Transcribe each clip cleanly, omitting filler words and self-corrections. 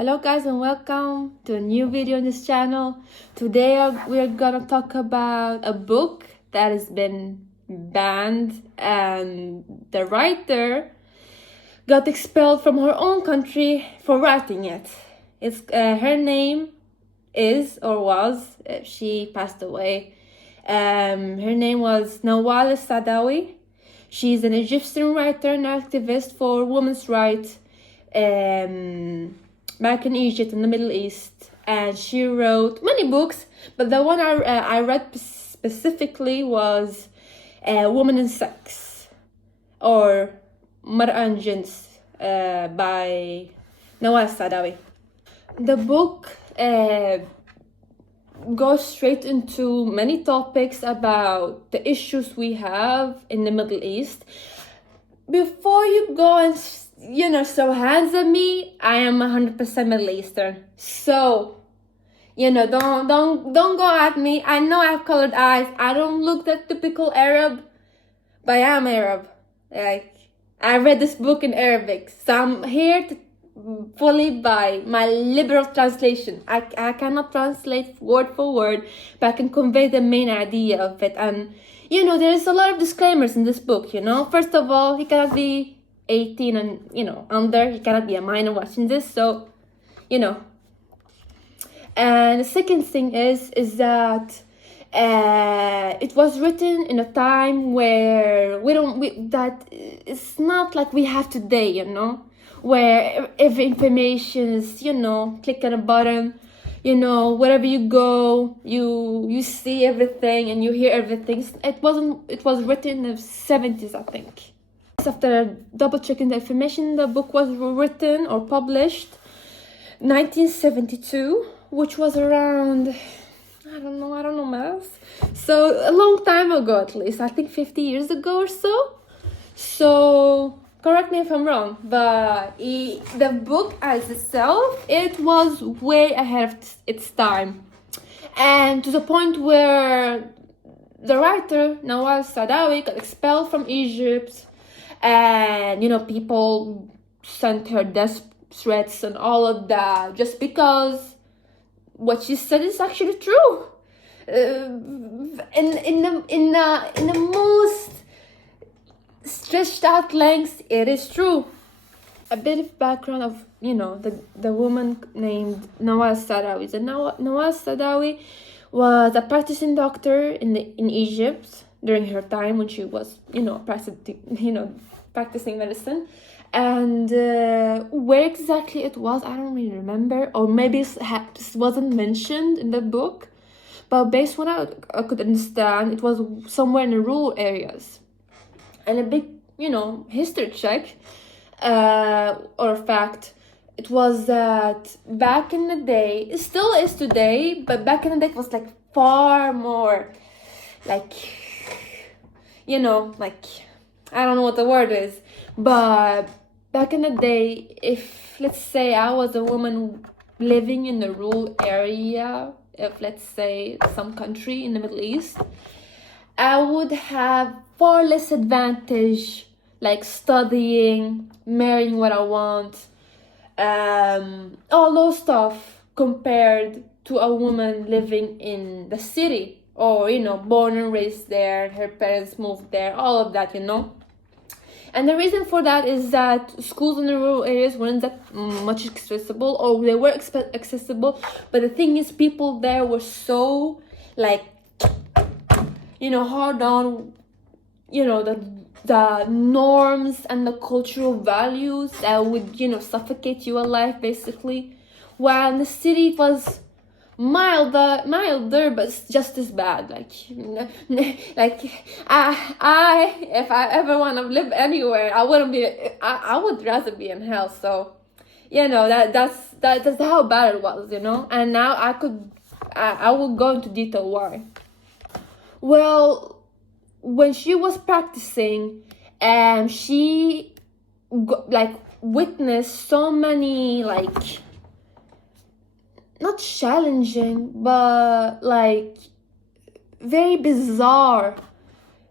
Hello guys and welcome to a new video on this channel. Today we're gonna talk about a book that has been banned and the writer got expelled from her own country for writing it. Her name is or was, she passed away. Her name was Nawal El Saadawi. She's an Egyptian writer and activist for women's rights back in Egypt in the Middle East, and she wrote many books, but the one I read specifically was Woman and Sex, or Mar'a and Jins by Nawal El Saadawi. The book goes straight into many topics about the issues we have in the Middle East. Before you go and throw hands at me, I am 100% Middle Eastern. So, don't go at me. I know I have colored eyes. I don't look that typical Arab, but I am Arab. Like, I read this book in Arabic, so I'm here to fully by my liberal translation. I cannot translate word for word, but I can convey the main idea of it. And there's a lot of disclaimers in this book. First of all, he cannot be 18 and under. He cannot be a minor watching this. So and the second thing is that it was written in a time where that it's not like we have today, where every information is, click on a button, wherever you go, you see everything and you hear everything. It was written in the 70s, I think. After double checking the information, the book was written or published 1972, which was around, I don't know math. So a long time ago, at least, I think 50 years ago or so. So correct me if I'm wrong, but the book as itself, it was way ahead of its time. And to the point where the writer, Nawal El Saadawi, got expelled from Egypt. And, people sent her death threats and all of that just because what she said is actually true. In the most stretched out lengths, it is true. A bit of background of the woman named Nawal El Saadawi. Nawal El Saadawi was a practicing doctor in Egypt during her time when she was practicing medicine. And where exactly it was, I don't really remember, or maybe it wasn't mentioned in the book, but based on what I could understand, it was somewhere in the rural areas. And a big history check or fact, it was that back in the day, it still is today, but back in the day it was like far more like I don't know what the word is, but back in the day, if let's say I was a woman living in the rural area of, let's say, some country in the Middle East, I would have far less advantage, like studying, marrying what I want, all those stuff, compared to a woman living in the city, or born and raised there, her parents moved there, all of that. And the reason for that is that schools in the rural areas weren't that much accessible, or they were accessible, but the thing is, people there were so hard on the norms and the cultural values that would suffocate you alive, basically, while in the city it was milder, but it's just as bad. If I ever want to live anywhere, I would rather be in hell. So that's how bad it was, and now I will go into detail why. Well, when she was practicing, she witnessed so many not challenging, but very bizarre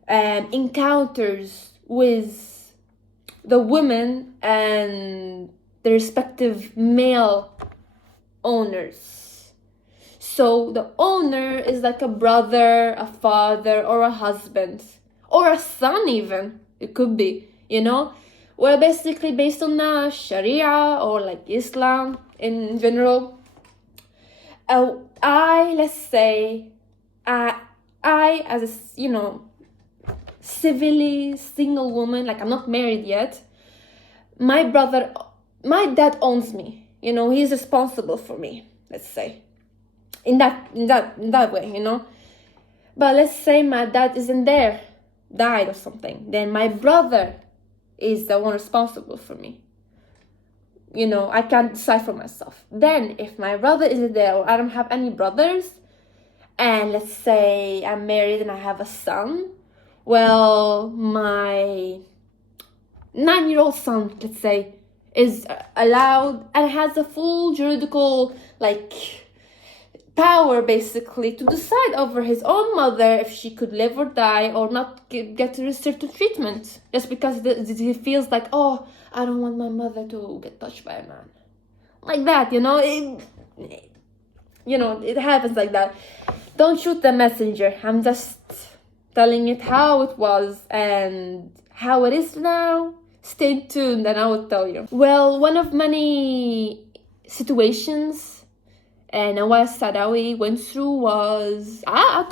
encounters with the women and the respective male owners. So the owner is like a brother, a father, or a husband, or a son even. It could be, Well, basically based on the Sharia or like Islam in general. Let's say, I as a, civilly single woman, like I'm not married yet. My dad owns me. He's responsible for me. Let's say, in that way, But let's say my dad isn't there, died or something. Then my brother is the one responsible for me. I can't decide for myself. Then if my brother isn't there or I don't have any brothers, and let's say I'm married and I have a son, well, my 9-year-old son, let's say, is allowed and has a full juridical power basically to decide over his own mother if she could live or die or not get certain treatment, just because he feels like, oh, I don't want my mother to get touched by a man like that. It happens like that. Don't shoot the messenger. I'm just telling it how it was and how it is now. Stay tuned and I will tell you. Well, one of many situations Nawal El Saadawi went through was, I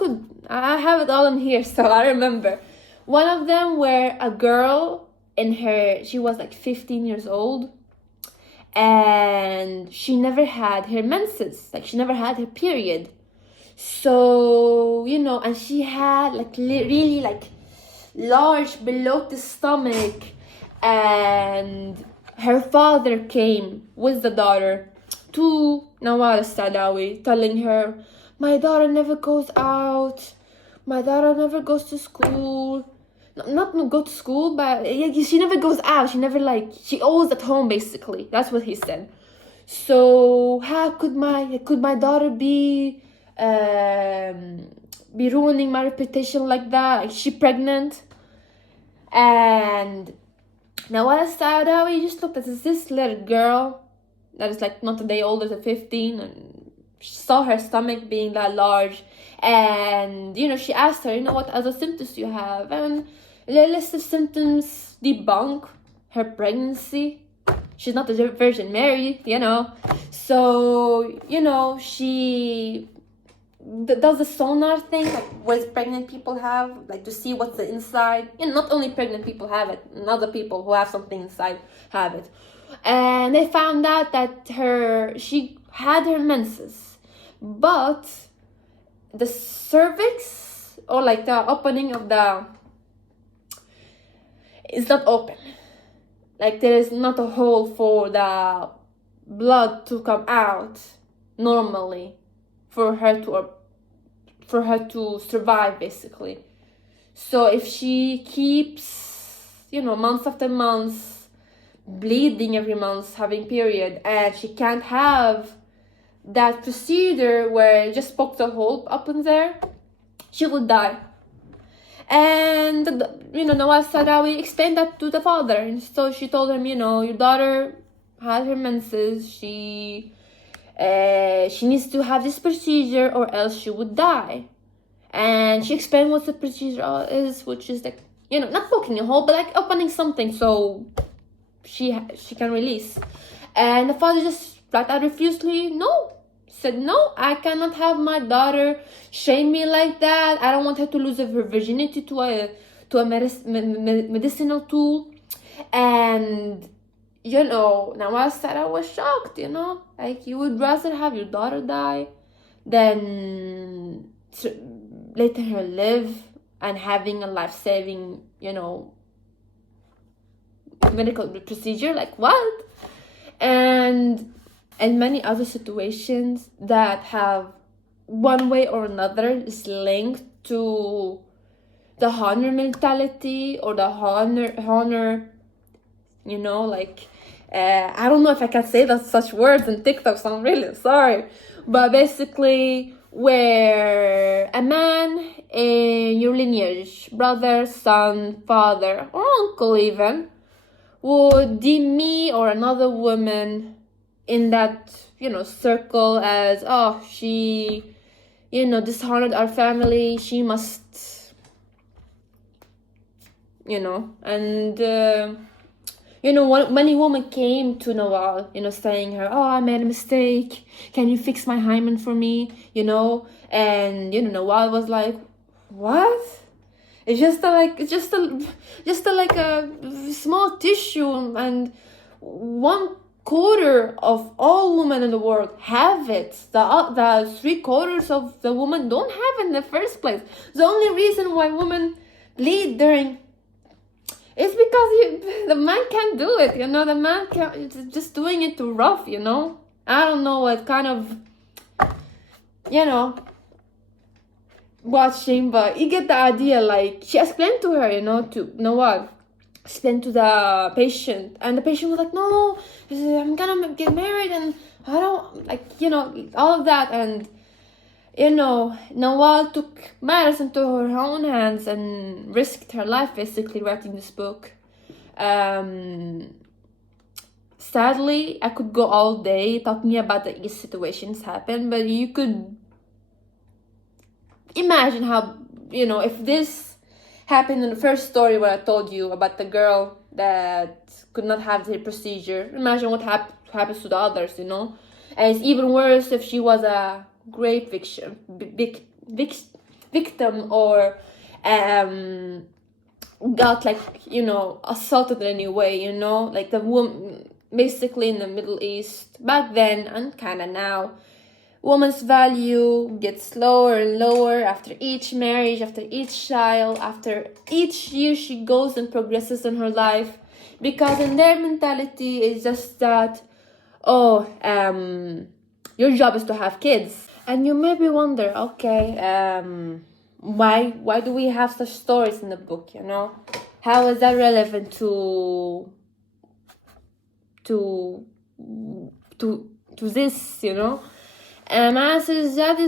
have it all in here, so I remember. One of them where a girl she was like 15 years old, and she never had her menses, she never had her period. So, and she had really large below the stomach, and her father came with the daughter to Nawal El Saadawi, telling her, my daughter never goes out, my daughter never goes to school. Not go to school, but she never goes out. She never she always at home basically. That's what he said. So how could my daughter be ruining my reputation like that? Is she pregnant? And Nawal El Saadawi just looked at this little girl that is not a day older than 15, and she saw her stomach being that large, and she asked her, what other symptoms do you have? And the list of symptoms debunk her pregnancy. She's not a Virgin Mary, So, she does the sonar thing, what pregnant people have, to see what's the inside. Not only pregnant people have it, and other people who have something inside have it. And they found out that she had her menses, but the cervix, or the opening of is not open. There is not a hole for the blood to come out normally for her to survive basically. So if she keeps months after months bleeding every month, having period, and she can't have that procedure where just poke the hole up in there, she would die. And Nawal Saadawi explained that to the father, and so she told him, your daughter had her menses, she needs to have this procedure or else she would die. And she explained what the procedure is, which is not poking a hole, but opening something so she can release. And the father just flat out said, no, I cannot have my daughter shame me like that. I don't want her to lose her virginity to a medicinal tool. And Nawal Saadawi was shocked, you would rather have your daughter die than letting her live and having a life-saving, medical procedure. What? And many other situations that have one way or another is linked to the honor mentality or the honor, I don't know if I can say such words in TikTok, so I'm really sorry. But basically, where a man in your lineage, brother, son, father, or uncle even, would deem me or another woman in that circle as, oh, she, dishonored our family, she must, and many women came to Nawal, saying her, oh, I made a mistake, can you fix my hymen for me, and Nawal was like, what? It's just a small tissue, and 1/4 of all women in the world have it. The 3/4 of the women don't have it in the first place. The only reason why women bleed during is because the man can't do it. The man can't, just doing it too rough. I don't know what kind of watching, but you get the idea. Like, she explained to her, to Nawal, explained to the patient, and the patient was like, no, I'm gonna get married, and I don't all of that. And Nawal took matters into her own hands and risked her life, basically, writing this book. Sadly, I could go all day talking about the East situations happen, but you could imagine how, if this happened in the first story where I told you about the girl that could not have the procedure, imagine what happens to the others, And it's even worse if she was a rape victim or got assaulted in any way, like the woman, basically in the Middle East back then and kind of now. Woman's value gets lower and lower after each marriage, after each child, after each year she goes and progresses in her life, because in their mentality it's just that, your job is to have kids. And you maybe wonder, okay, why do we have such stories in the book? How is that relevant to this? And my answer is that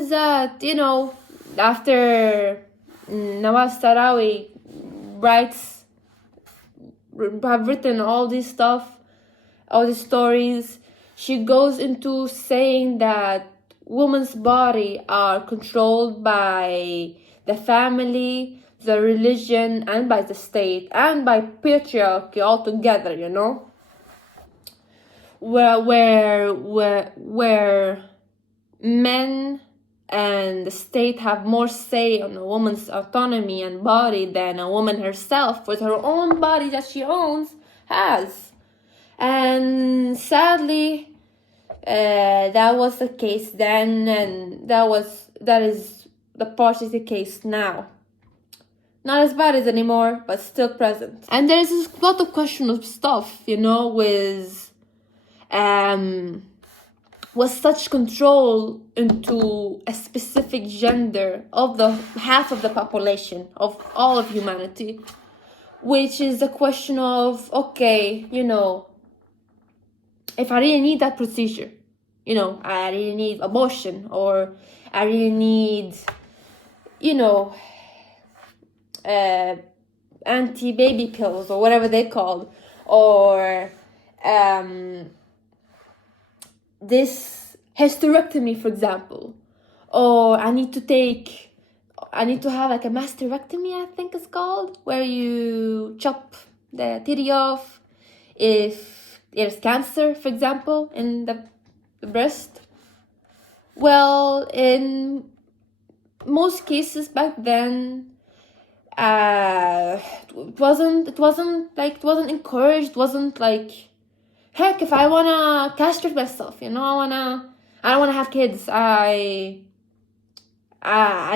after Nawal El Saadawi have written all this stuff, all these stories, she goes into saying that women's body are controlled by the family, the religion, and by the state, and by patriarchy altogether, where men and the state have more say on a woman's autonomy and body than a woman herself, with her own body that she owns, has. And sadly, that was the case then, and that is the part is the case now. Not as bad as anymore, but still present. And there's a lot of questionable stuff, with such control into a specific gender of the half of the population of all of humanity, which is the question of, okay, if I really need that procedure, I really need abortion, or I really need, anti-baby pills, or whatever they called, or this hysterectomy, for example, or I need to have like a masterectomy, I think it's called, where you chop the titty off if there's cancer, for example, in the breast. Well, in most cases back then, it wasn't encouraged. It wasn't like, heck, if I wanna castrate myself, I don't wanna have kids. I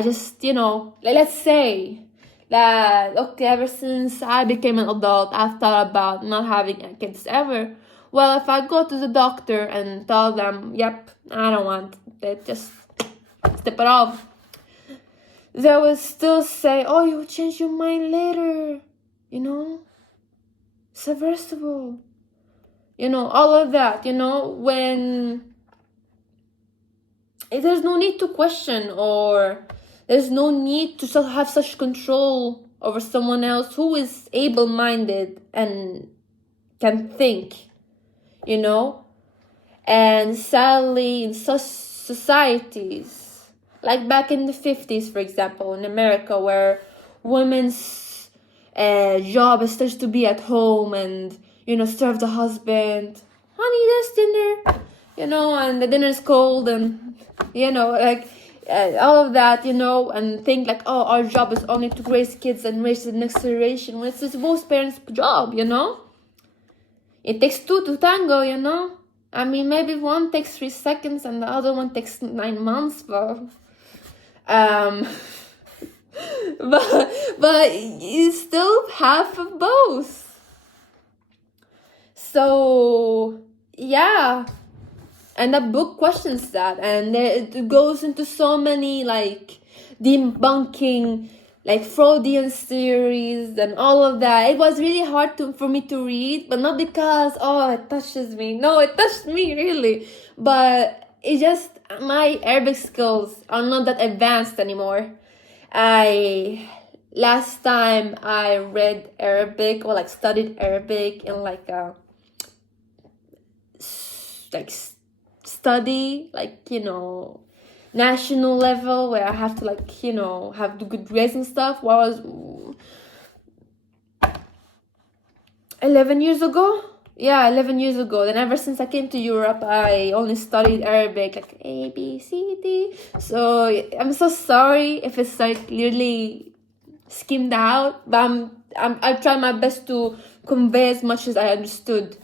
just, let's say that, okay, ever since I became an adult, I've thought about not having kids ever. Well, if I go to the doctor and tell them, yep, I don't want it, just step it off, they will still say, oh, you'll change your mind later, it's reversible. All of that, when there's no need to question, or there's no need to have such control over someone else who is able-minded and can think, And sadly, in societies, like back in the 50s, for example, in America, where women's job is just to be at home and, serve the husband. Honey, there's dinner, and the dinner's cold, and, all of that, and think like, oh, our job is only to raise kids and raise the next generation, when it's most parents' job, It takes two to tango, I mean, maybe one takes 3 seconds and the other one takes 9 months, but but it's still half of both. So yeah, and the book questions that, and it goes into so many like debunking like Freudian theories and all of that. It was really hard for me to read, but not because it touches me. No, it touched me really, but it just, my Arabic skills are not that advanced anymore. Last time I read Arabic or like studied Arabic in like a study, like, national level, where I have to like, have the good grades and stuff, was 11 years ago. Yeah, 11 years ago. Then ever since I came to Europe, I only studied Arabic, like A, B, C, D. So I'm so sorry if it's like clearly skimmed out, but I try my best to convey as much as I understood.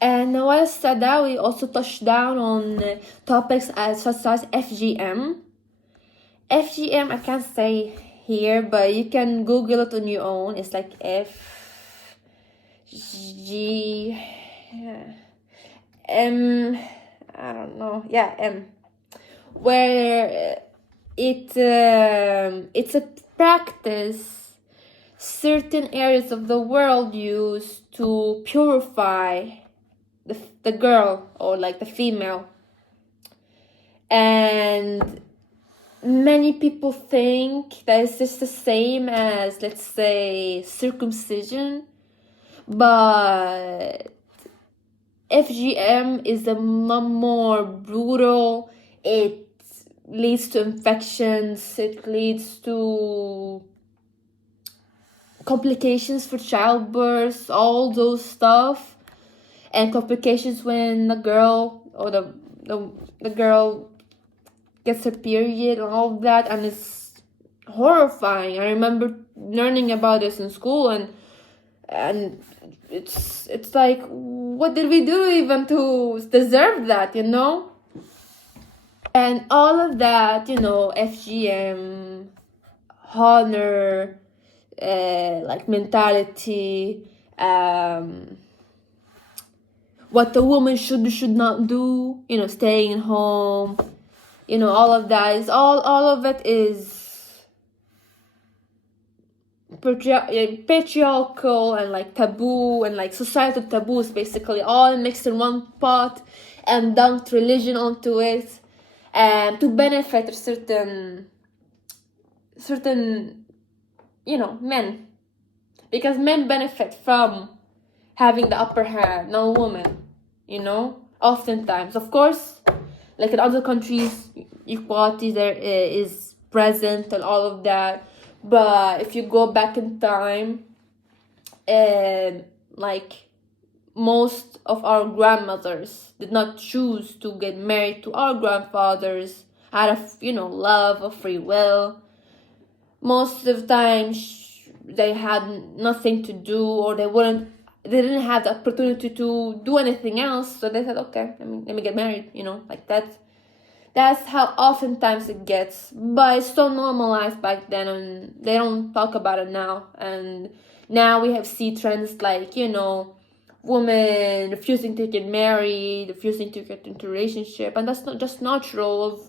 And Nawal El Saadawi also touched down on topics such as FGM. FGM, I can't say here, but you can Google it on your own. It's like M, I don't know. Yeah, M. Where it's a practice certain areas of the world use to purify the girl or like the female. And many people think that it's just the same as, let's say, circumcision, but FGM is a more brutal. It leads to infections, it leads to complications for childbirth, all those stuff, and complications when the girl or the girl gets her period and all that, and it's horrifying. I remember learning about this in school, and it's like, what did we do even to deserve that, And all of that, FGM, honor, like mentality, what the woman should not do, staying home, all of that is all of it is patriarchal and like taboo and like societal taboos, basically all mixed in one pot and dumped religion onto it, and to benefit certain men, because men benefit from having the upper hand, no woman, oftentimes. Of course, like in other countries, equality there is present and all of that, but if you go back in time, like most of our grandmothers did not choose to get married to our grandfathers out of, love or free will. Most of the time, they had nothing to do, or they didn't have the opportunity to do anything else, so they said, okay, let me get married, like that. That's how oftentimes it gets, but it's so normalized back then, and they don't talk about it now. And now we see trends like, women refusing to get married, refusing to get into a relationship, and that's not just natural of,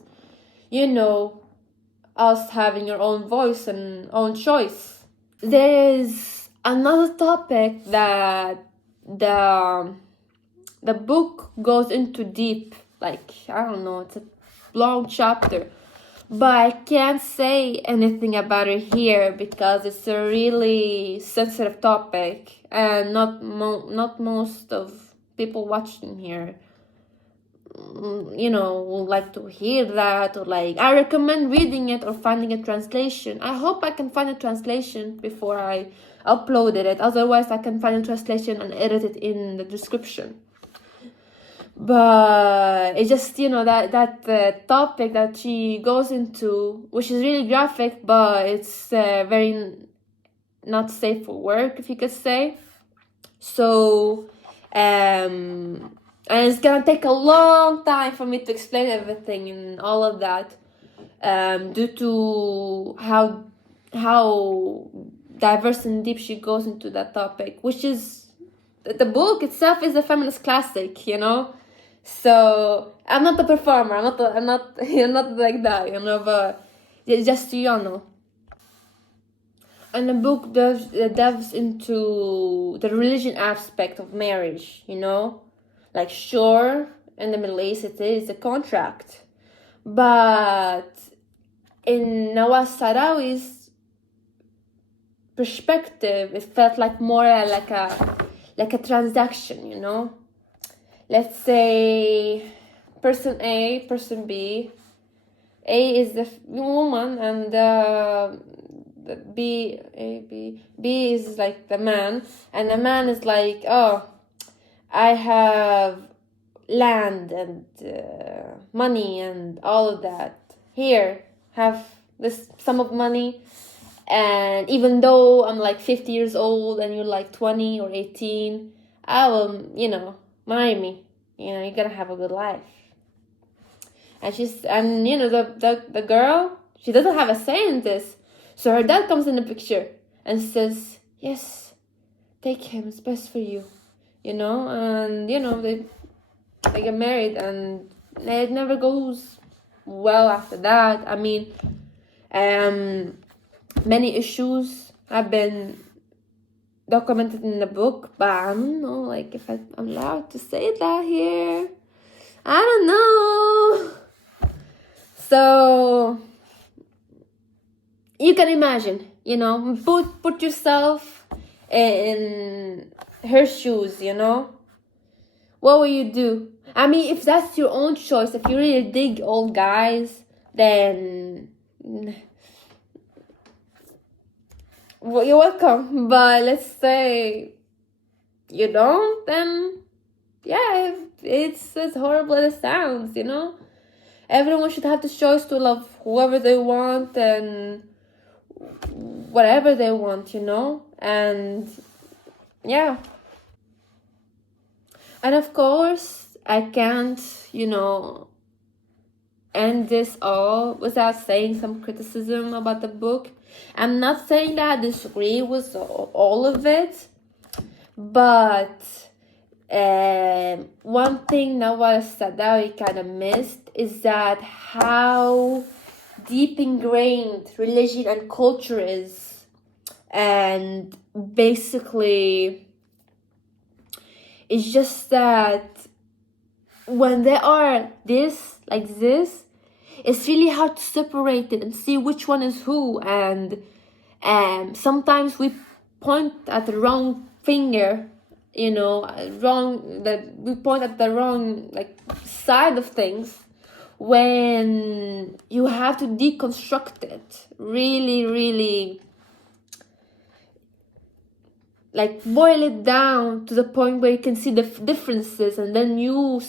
us having your own voice and own choice. There is another topic that the book goes into deep, like, I don't know, it's a long chapter, but I can't say anything about it here because it's a really sensitive topic, and not most of people watching here would like to hear that, or like, I recommend reading it or finding a translation. I hope I can find a translation before I uploaded it. Otherwise, I can find a translation and edit it in the description. But it's just, that topic that she goes into, which is really graphic, but it's very not safe for work, if you could say. So, and it's gonna take a long time for me to explain everything and all of that, due to how diverse and deep she goes into that topic, which is, the book itself is a feminist classic, So I'm not a performer. I'm not like that, but just so. And the book delves into the religion aspect of marriage, Like, sure, in the Middle East it is a contract. But in Nawal El Saadawi's perspective, it felt like more like a transaction, Let's say person A, person B. A is the woman, and B is like the man, and the man is like, oh, I have land and money and all of that. Here, have this sum of money, and even though I'm like 50 years old and you're like 20 or 18, I will, marry me. You're gonna have a good life. And the girl, she doesn't have a say in this. So her dad comes in the picture and says, yes, take him, it's best for you, and they get married, and it never goes well after that. I mean, many issues have been documented in the book, but I don't know, like, if I'm allowed to say that here. I don't know. So you can imagine, put yourself in her shoes, What will you do? I mean, if that's your own choice, if you really dig old guys, then well, you're welcome. But let's say you don't, then yeah, it's as horrible as it sounds, Everyone should have the choice to love whoever they want and whatever they want, And yeah. And of course, I can't, end this all without saying some criticism about the book. I'm not saying that I disagree with all of it, but one thing Nawal El Saadawi kind of missed is that how deep ingrained religion and culture is, and basically it's just that when they are like this, it's really hard to separate it and see which one is who, and sometimes we point at the wrong finger, we point at the wrong side of things, when you have to deconstruct it really, really, boil it down to the point where you can see the differences, and then you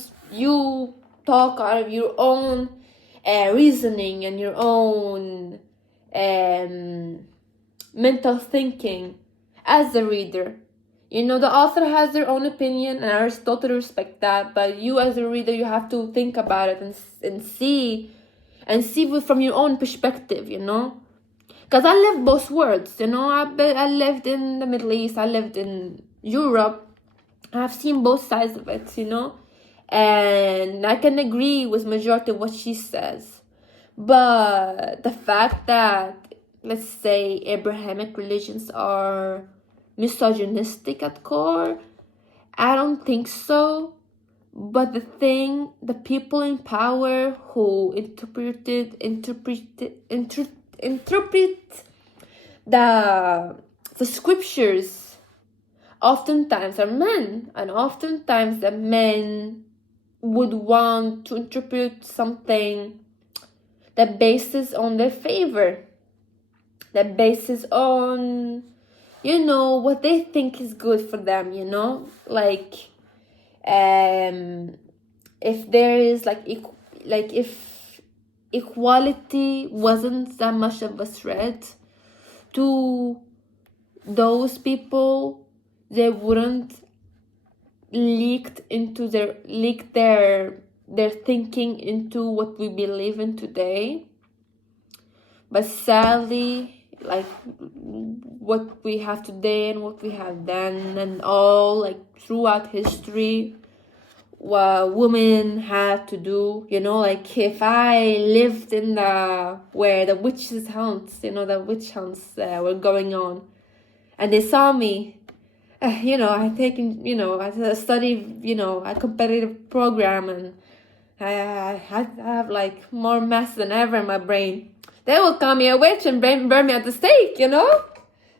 talk out of your own reasoning and your own mental thinking as a reader. The author has their own opinion, and I totally respect that, but you as a reader, you have to think about it and see from your own perspective, because I lived both worlds, I lived in the Middle East, I lived in Europe, I've seen both sides of it, and I can agree with majority of what she says. But the fact that, let's say, Abrahamic religions are misogynistic at core, I don't think so. But the people in power who interpret the scriptures oftentimes are men, and oftentimes the men would want to interpret something that bases on their favor, that bases on, what they think is good for them, like, if there is like if equality wasn't that much of a threat to those people, they wouldn't leak their thinking into what we believe in today. But sadly, like, what we have today and what we have then and all, like, throughout history, what women had to do, like, if I lived in where the witches hunts, the witch hunts were going on, and they saw me, I taken, I studied, a competitive program, and I have like more mess than ever in my brain. They will call me a witch and burn me at the stake,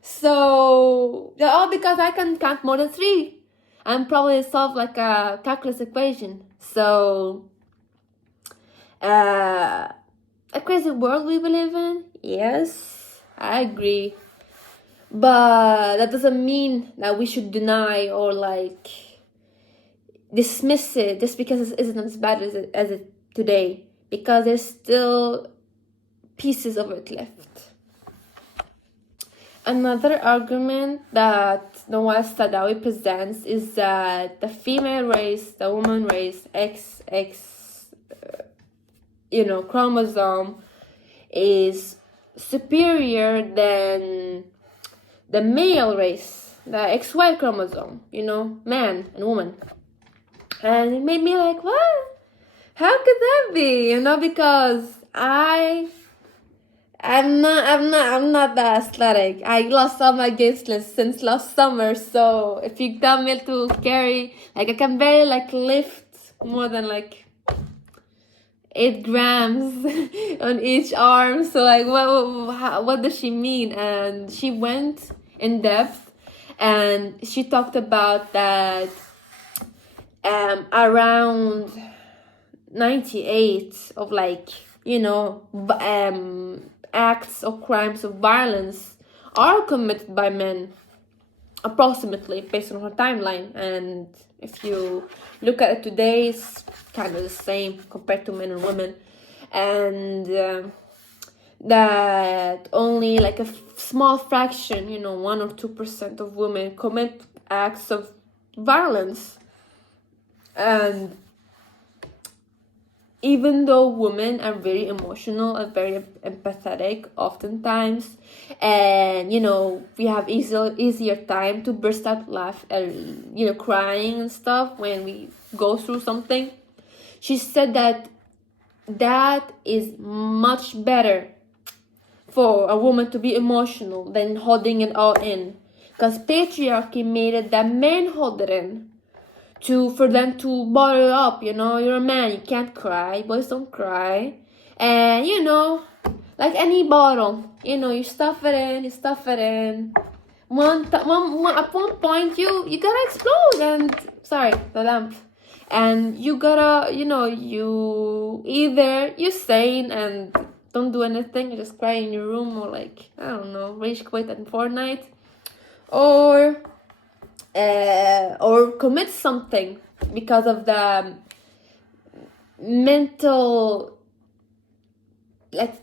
So, all because I can count more than 3 and probably solve like a calculus equation. So, a crazy world we live in. Yes, I agree. But that doesn't mean that we should deny or like dismiss it just because it isn't as bad as it today, because there's still pieces of it left. Another argument that Nawal El Saadawi presents is that the female race, the woman race, XX, chromosome is superior than the male race, the XY chromosome, man and woman. And it made me like, what? How could that be? Because I'm not that athletic. I lost all my gainsless since last summer. So if you tell me to carry, like, I can barely like lift more than like 8 grams on each arm. So like, what does she mean? And she went in depth, and she talked about that around 98 of like, acts or crimes of violence are committed by men, approximately, based on her timeline. And if you look at it today, it's kind of the same compared to men and women. And that only like a small fraction, 1 or 2% of women commit acts of violence. And even though women are very emotional and very empathetic oftentimes, and we have easier time to burst out laugh and crying and stuff when we go through something, she said that is much better for a woman to be emotional than holding it all in, because patriarchy made it that men hold it in for them to bottle up. You're a man, you can't cry, boys don't cry. And like any bottle, you stuff it in. At one point you gotta explode. And sorry, the lamp. And you gotta, you're sane and don't do anything, you just cry in your room, or like, I don't know, rage quit at Fortnite, or commit something because of the mental like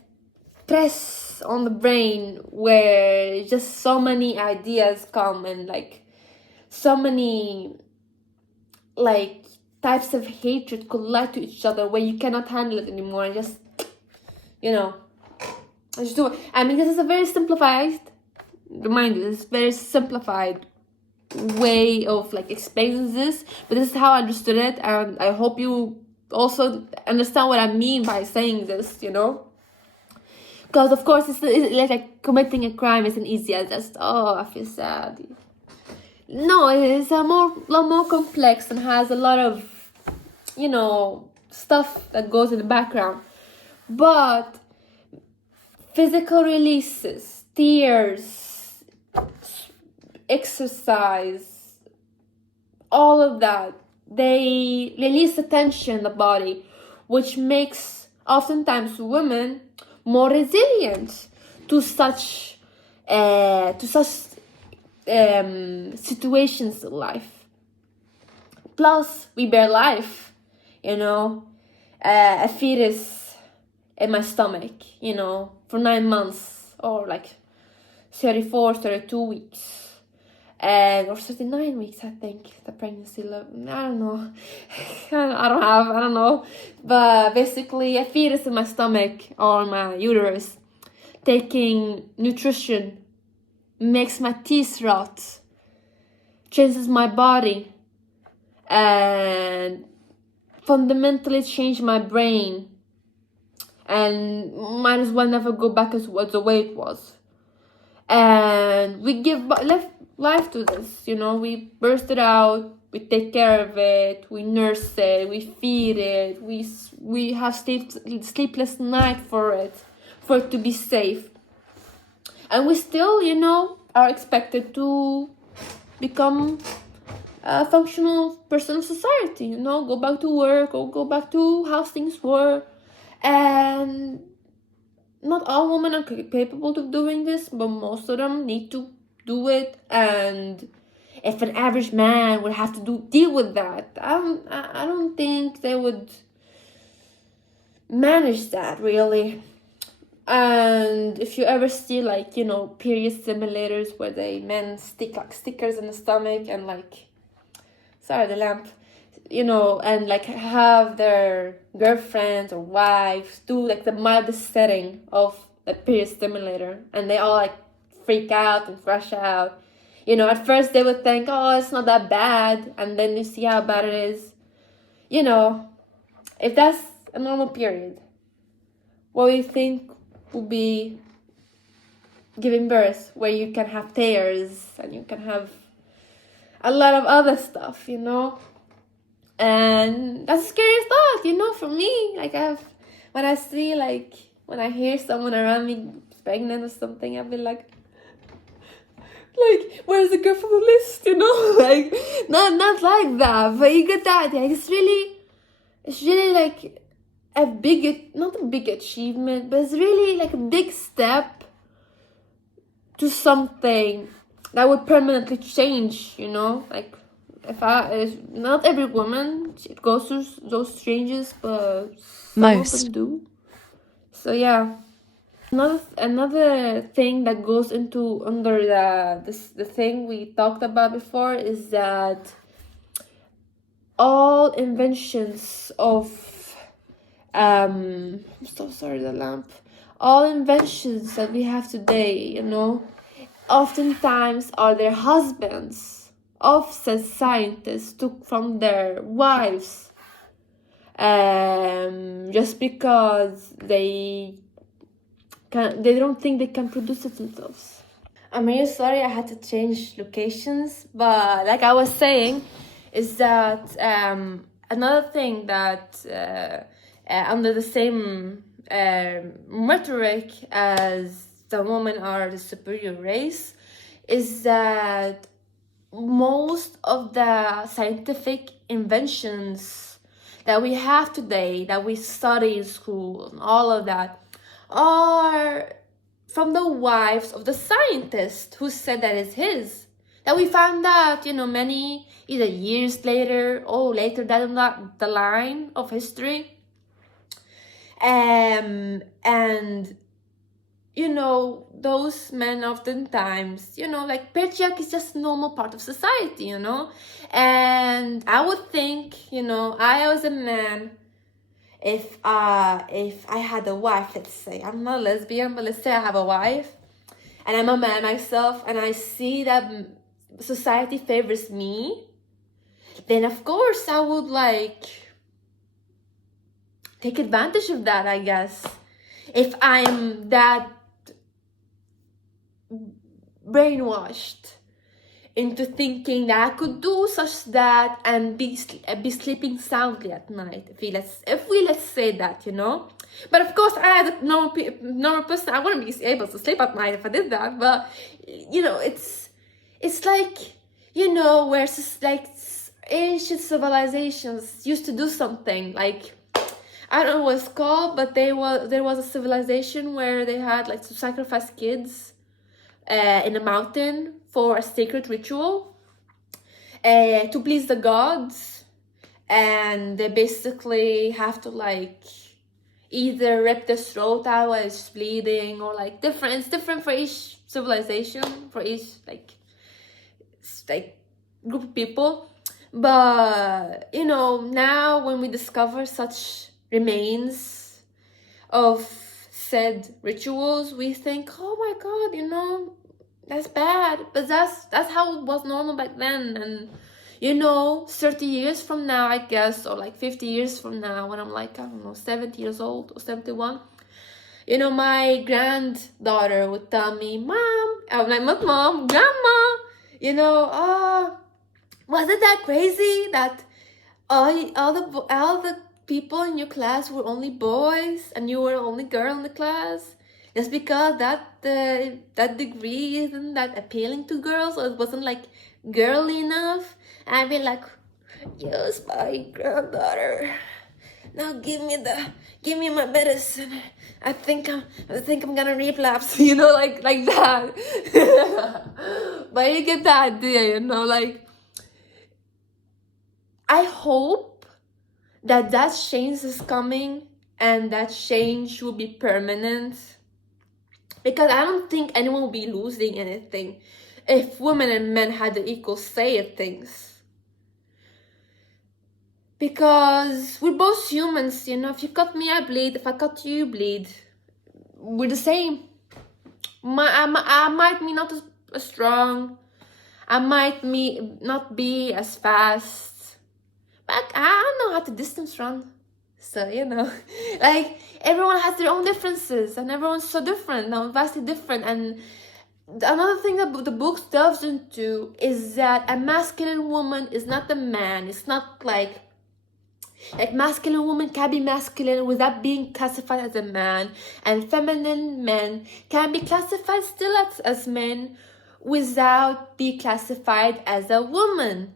press on the brain, where just so many ideas come, and like so many like types of hatred collide to each other, where you cannot handle it anymore, and just just do it. I mean, this is a very simplified, remind you, this is very simplified way of like explaining this, but this is how I understood it, and I hope you also understand what I mean by saying this, because of course it's like committing a crime isn't easy as just, oh, I feel sad. No, it's a lot more complex and has a lot of stuff that goes in the background. But physical releases, tears, exercise, all of that they release the tension in the body, which makes oftentimes women more resilient to such situations in life. Plus, we bear life, a fetus in my stomach, for 9 months, or like 34, 32 weeks. Or 39 weeks, I think, the pregnancy level. I don't know. I don't know. But basically, a fetus in my stomach or my uterus taking nutrition makes my teeth rot, changes my body, and fundamentally change my brain, and might as well never go back as the way it was. And we give life to this, we burst it out, we take care of it, we nurse it, we feed it, we have sleepless night for it to be safe. And we still, are expected to become a functional person of society, go back to work or go back to how things were. And not all women are capable of doing this, but most of them need to do it. And if an average man would have to deal with that, I don't think they would manage that really. And if you ever see period simulators where men stick like stickers in the stomach and sorry, the lamp, and have their girlfriends or wives do the mildest setting of the period stimulator, and they all freak out and crash out. At first they would think, oh, it's not that bad, and then you see how bad it is. If that's a normal period, what do you think would be giving birth, where you can have tears and you can have a lot of other stuff, And that's a scary thought, for me. When I hear someone around me pregnant or something, I'll be like, where's the girl from the list, not like that, but you get that. It's really not a big achievement, but it's really a big step to something that would permanently change, if not every woman goes through those changes, but most of them do. So yeah, another thing that goes under the thing we talked about before is that all inventions of I'm so sorry, the lamp. All inventions that we have today, oftentimes are their husbands of said scientists took from their wives, just because they don't think they can produce it themselves. I'm really sorry I had to change locations, but like I was saying, is that another thing that under the same rhetoric as the women are the superior race, is that most of the scientific inventions that we have today, that we study in school and all of that, are from the wives of the scientist who said that it's his. That we found out, many either years later or later down the line of history. And those men oftentimes, patriarchy is just a normal part of society, and I would think, I was a man, if I had a wife, let's say, I'm not a lesbian, but let's say I have a wife, and I'm a man myself, and I see that society favors me, then of course I would take advantage of that, I guess. If I'm that brainwashed into thinking that I could do such that and be sleeping soundly at night, if we let's say that, But of course, I as a normal person, I wouldn't be able to sleep at night if I did that. But it's where ancient civilizations used to do something like, I don't know what it's called, but there was a civilization where they had like to sacrifice kids in a mountain for a sacred ritual to please the gods, and they basically have to like either rip the throat out while it's bleeding, or like different. It's different for each civilization, for each like group of people. But you know, now when we discover such remains of said rituals, we think, oh my god, you know, that's bad. But that's how it was normal back then. And you know, 30 years from now, I guess, or like 50 years from now, when I'm like, I don't know, 70 years old or 71, you know, my granddaughter would tell me, Mom, I'm like, not Mom, Grandma, you know, wasn't that crazy that all the people in your class were only boys and you were the only girl in the class? Just because that degree isn't that appealing to girls, or it wasn't like girly enough? I'd be like, yes, my granddaughter. Now give me my medicine. I think I'm gonna relapse, you know, like that. But you get the idea, you know, like, I hope that change is coming, and that change will be permanent, because I don't think anyone will be losing anything if women and men had the equal say at things. Because we're both humans, you know. If you cut me, I bleed. If I cut you, you bleed. We're the same. I might be not as strong. I might not be as fast. But I know how to distance run. So, you know, like, everyone has their own differences, and everyone's so different, now vastly different. And another thing that the book delves into is that a masculine woman is not a man. It's not like masculine woman can be masculine without being classified as a man, and feminine men can be classified still as men without being classified as a woman.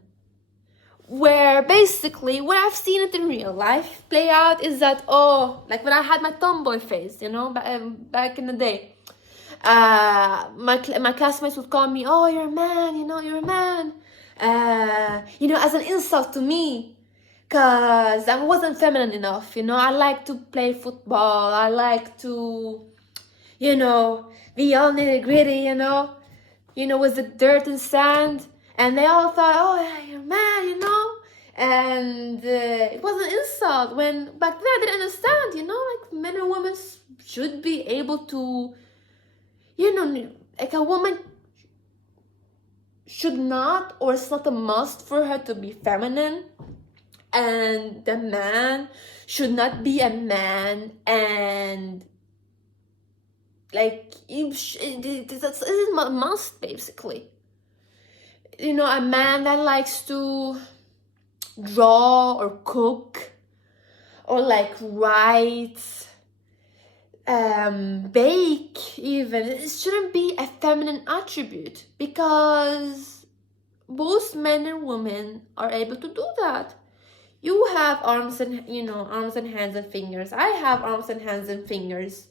Where basically what I've seen it in real life play out is that, oh, like when I had my tomboy phase, you know, back in the day, my classmates would call me, oh, you're a man, you know, you're a man, you know, as an insult to me, because I wasn't feminine enough, you know. I like to play football, I like to, you know, be all nitty gritty, you know, with the dirt and sand. And they all thought, oh, yeah, you're mad, you know? And it was an insult, when back then I didn't understand, you know, like, men and women should be able to, you know, like, a woman should not, or it's not a must for her to be feminine, and the man should not be a man, and like, this is a must, basically. You know, a man that likes to draw or cook or like write, bake even, it shouldn't be a feminine attribute, because both men and women are able to do that. You have arms and hands and fingers. I have arms and hands and fingers.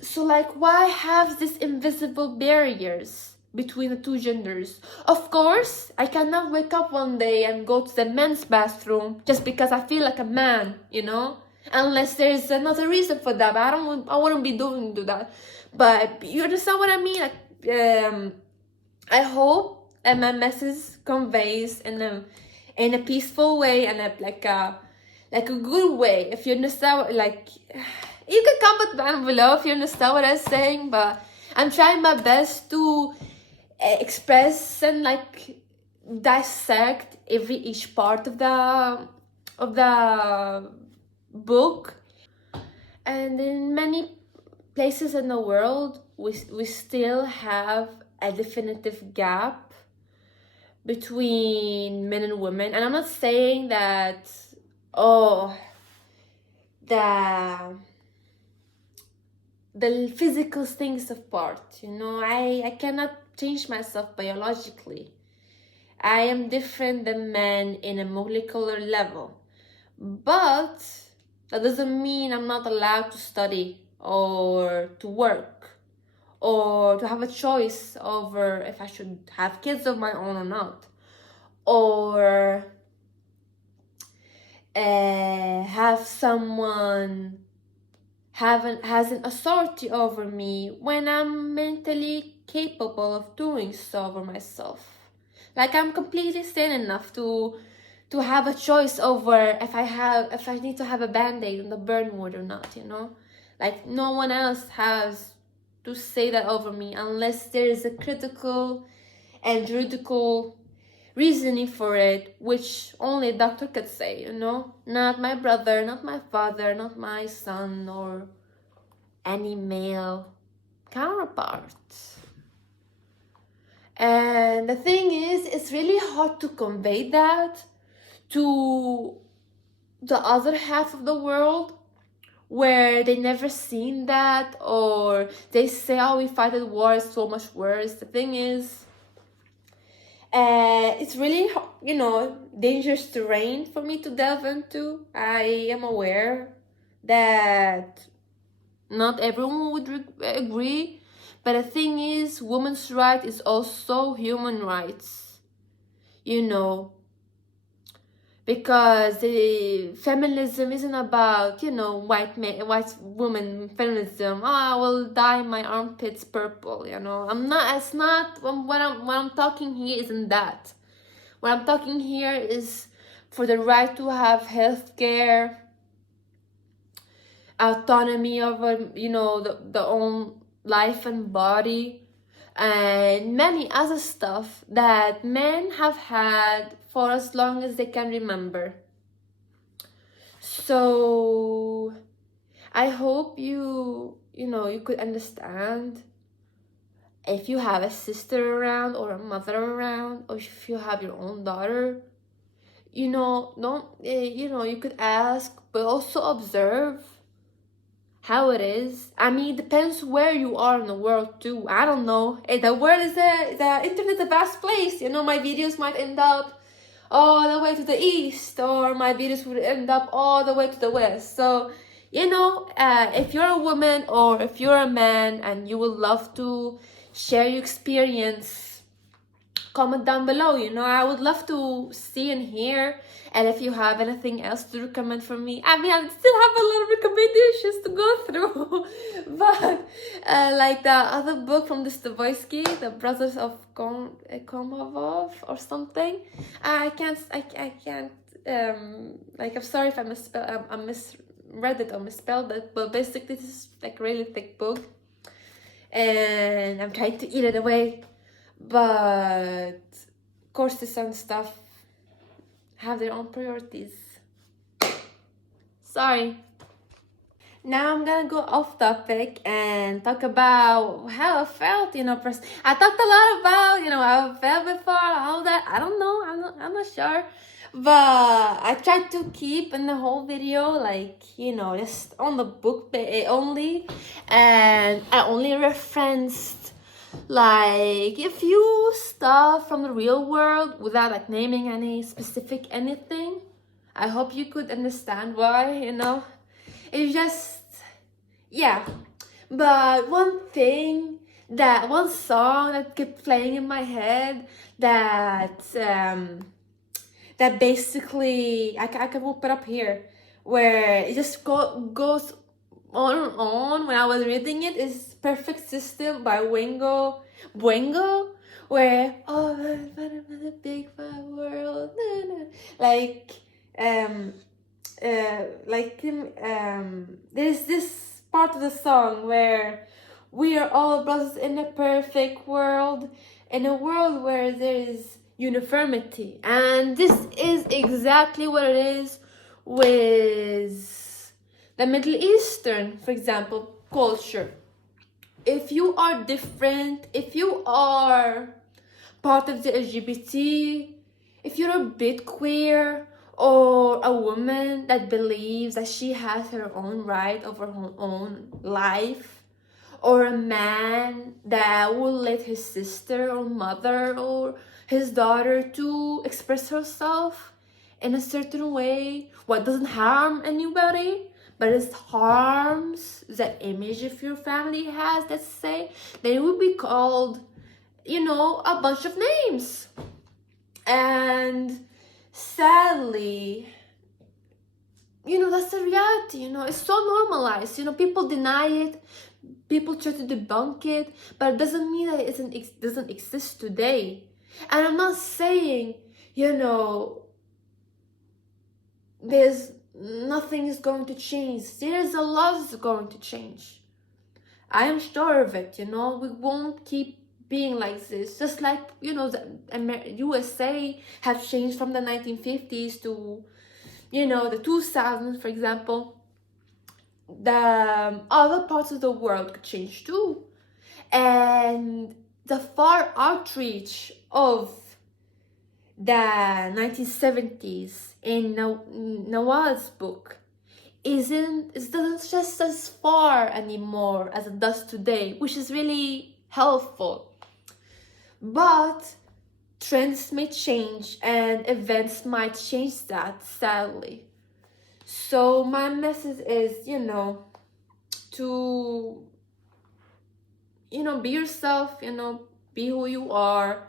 So like, why have these invisible barriers between the two genders? Of course, I cannot wake up one day and go to the men's bathroom just because I feel like a man, you know, unless there's another reason for that. But I wouldn't be doing that. But you understand what I mean? Like, I hope that my message conveys in a peaceful way, and like a good way. If you understand, like, you can comment down below if you understand what I'm saying. But I'm trying my best to express and like dissect each part of the book. And in many places in the world, we still have a definitive gap between men and women. And I'm not saying that, oh, the physical things apart, you know. I cannot change myself biologically. I am different than men in a molecular level. But that doesn't mean I'm not allowed to study or to work or to have a choice over if I should have kids of my own or not, or have someone has an authority over me when I'm mentally capable of doing so over myself. Like, I'm completely sane enough to have a choice over if I need to have a band-aid on the burn wound or not, you know? Like, no one else has to say that over me unless there is a critical and juridical reasoning for it, which only a doctor could say, you know? Not my brother, not my father, not my son, or any male counterpart. And the thing is, it's really hard to convey that to the other half of the world, where they never seen that, or they say, oh, we fight at war, it's so much worse. The thing is, it's really, you know, dangerous terrain for me to delve into. I am aware that not everyone would agree, but the thing is, women's right is also human rights, you know, because the feminism isn't about, you know, white woman feminism. Oh, I will dye my armpits purple, you know. It's not what I'm talking here isn't that. What I'm talking here is for the right to have health care, autonomy over, you know, the own life and body, and many other stuff that men have had for as long as they can remember. So I hope you could understand. If you have a sister around or a mother around, or if you have your own daughter, you know, don't you could ask, but also observe how it is. I mean, it depends where you are in the world too. I don't know. The world is the internet is a vast place. You know, my videos might end up all the way to the east, or my videos would end up all the way to the west. So, you know, if you're a woman or if you're a man and you would love to share your experience, comment down below. You know, I would love to see and hear. And if you have anything else to recommend for me, I mean, I still have a lot of recommendations to go through. But like the other book from Dostoevsky, The Brothers of Komavov or something, I can't like, I'm sorry if I misread it or misspelled it, but basically this is like a really thick book and I'm trying to eat it away. But courses and stuff have their own priorities. Sorry. Now I'm gonna go off topic and talk about how I felt, you know. I talked a lot about, you know, how I felt before, all that. I don't know, I'm not sure. But I tried to keep in the whole video, like, you know, just on the book only. And I only referenced like a few stuff from the real world without like naming any specific anything. I hope you could understand why, you know. It's just, yeah. But one song that kept playing in my head that basically, I can put it up here, where it just goes on and on when I was reading it, is Perfect System by Boingo, where, oh, the big fat world, like, there's this part of the song where we are all brothers in a perfect world, in a world where there is uniformity. And this is exactly what it is with the Middle Eastern, for example, culture. If you are different, if you are part of the LGBT, if you're a bit queer, or a woman that believes that she has her own right over her own life, or a man that will let his sister or mother or his daughter to express herself in a certain way, what doesn't harm anybody, but it harms the image if your family has, let's say, then it would be called, you know, a bunch of names. And sadly, you know, that's the reality. You know, it's so normalized. You know, people deny it, people try to debunk it, but it doesn't mean that it doesn't exist today. And I'm not saying, you know, there's nothing is going to change. There's a lot is going to change. I am sure of it. You know, we won't keep being like this. Just like, you know, the USA have changed from the 1950s to, you know, the 2000s, for example. The other parts of the world could change too. And the far outreach of the 1970s in Nawal's book it doesn't just as far anymore as it does today, which is really helpful. But trends may change and events might change that, sadly. So my message is, you know, to, you know, be yourself, you know, be who you are.